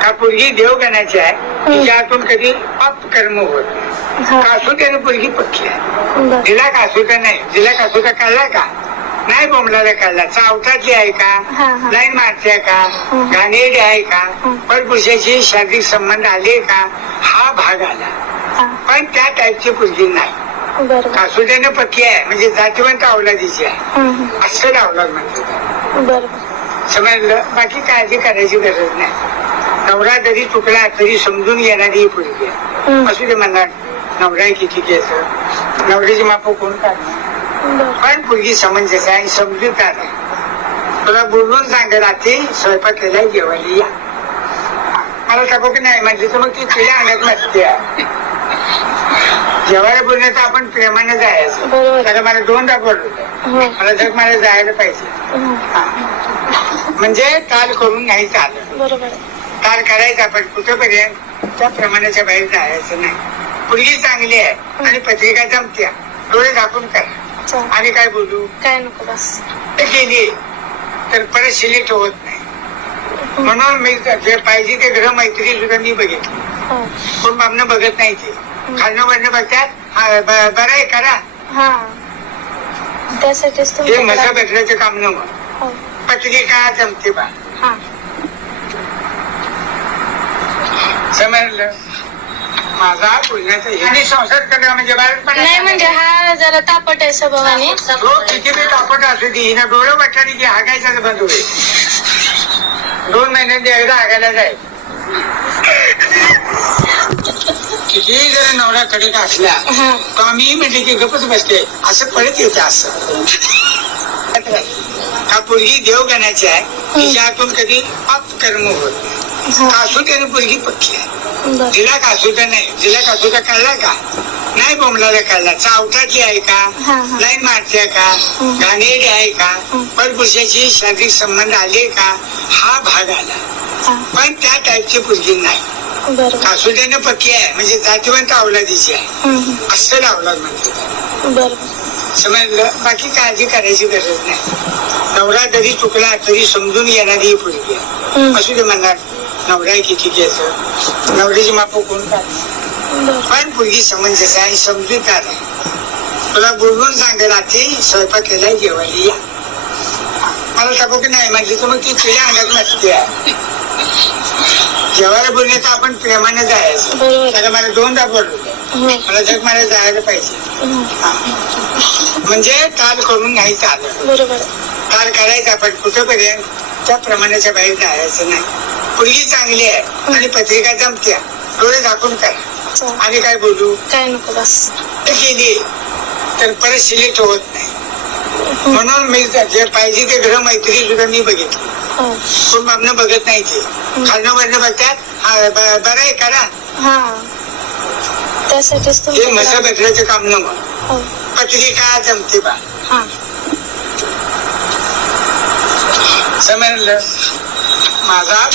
का पोरगी देवगणाची आहे, तिच्यातून कधी अपकर्म होत नाही. कासुट्याने पोरगी पक्की आहे. तिला कासुटा नाही, तिला कासुटा काढला का नाही, बोंबलाला काढला, चावताची आहे का, लाईन मारते का, घाणेरडी आहे का, परपुरुषाची शारीरिक संबंध आले का, हा भाग आला. पण त्या टाईपची पोरगी नाही. कासुट्याने पक्की आहे म्हणजे जातीवंत अवलादीची आहे, असं अवलाद म्हणतात. समजलं. बाकी काळजी करायची गरज नाही. नवरा जरी चुकला तरी समजून घेणारी ही पोरगी आहे. असू दे म्हणणार नवरा किती घ्यायचं, नवऱ्याची माप कोण काढणार, पण पोरगी समंजस आहे, समजूतदार आहे. तुला बोलून सांगेल आधी स्वयंपाक केलाय, जेवायला या. मला टाकू की नाही म्हणजे तर मग ती तुझ्या अंगात नसते. जेवायला बोलण्याचं आपण प्रेमाने जायचं. त्याला मला 2दा बोललो, मला जग मला जायला पाहिजे. म्हणजे काल करून नाही चालत. काल करायचं आपण कुठेपर्यंत त्या प्रमाणाच्या बाहेर जायचं नाही. मुलगी चांगली आहे आणि पत्रिका जमत्या, डोळे झाकून करा. आणि काय बोलू काय नको बस. ते केली तर परत सिलेक्ट होत नाही. म्हणून मी जे पाहिजे ते ग्रह मैत्री सुद्धा मी बघितली. पण बाबनं बघत नाही, ते खालनं वरनं बघतात. बरं आहे करा, त्यासाठीच ते मसा भेटण्याचं काम न मग पत्रिका जमते बा. समजलं. माझा बोलण्याचा आणि संसार करणं म्हणजे नाही, म्हणजे हा जरा तापट आहे स्वभावाने. किती वेळ तापट असू दे, हिनं डोळे वाटली की हागायचं बंद होईल. 2 महिन्यात एकदा हागायला जाईल. किती जर नवरा कडक असल्या तर आम्ही म्हटले की गपच बसते, असं पडत येते. असं हा पोरगी देवगणाची आहे, तिच्यातून कधी अपकर्म होत नाही. कासुट्याने पोरगी पक्की आहे. तिला कासुटा नाही, तिला कासुटा काढला का नाही, बोंबलाला काढला, चावताची आहे का, लाईन मारते का, घाणेरडी आहे का, परपुरुषाची शारीरिक संबंध आले का, हा भाग आला. पण त्या टाईपची पोरगी नाही. कासुट्याने पक्की आहे म्हणजे जातीवंत अवलादीची आहे, असं अवलाद म्हणतात. समजलं. बाकी काळजी करायची गरज नाही. नवरा जरी चुकला तरी समजून घेणारी ही पोरगी आहे. असू दे म्हणणार नवरा किती घ्यायचं, नवऱ्याची माप कोण काढणार, पण पोरगी समंजस आहे, समजूतदार आहे. तुला बोलून सांगेल आधी स्वयंपाक केलाय, जेवायला या. मला टाकू की नाही म्हणजे तर मग ती तुझ्या अंगात नसते. जेवायला बोलण्याचं आपण प्रेमाने जायचं. त्याला मला 2दा बोललो, मला जग मला जायला पाहिजे. म्हणजे काल करून नाही चालत. काल करायचं आपण कुठेपर्यंत त्या प्रमाणाच्या बाहेर जायचं नाही. मुलगी चांगली आहे आणि पत्रिका जमत्या, डोळे झाकून करा. आणि काय बोलू काय नको बस. ते केली तर परत सिलेक्ट होत नाही. म्हणून मी जे पाहिजे ते ग्रह मैत्री सुद्धा मी बघितली. पण बाबनं बघत नाही, ते खालनं वरनं बघतात. बरं आहे करा, त्यासाठीच ते मसा भेटण्याचं काम न मग पत्रिका जमते बा. समजलं. माझा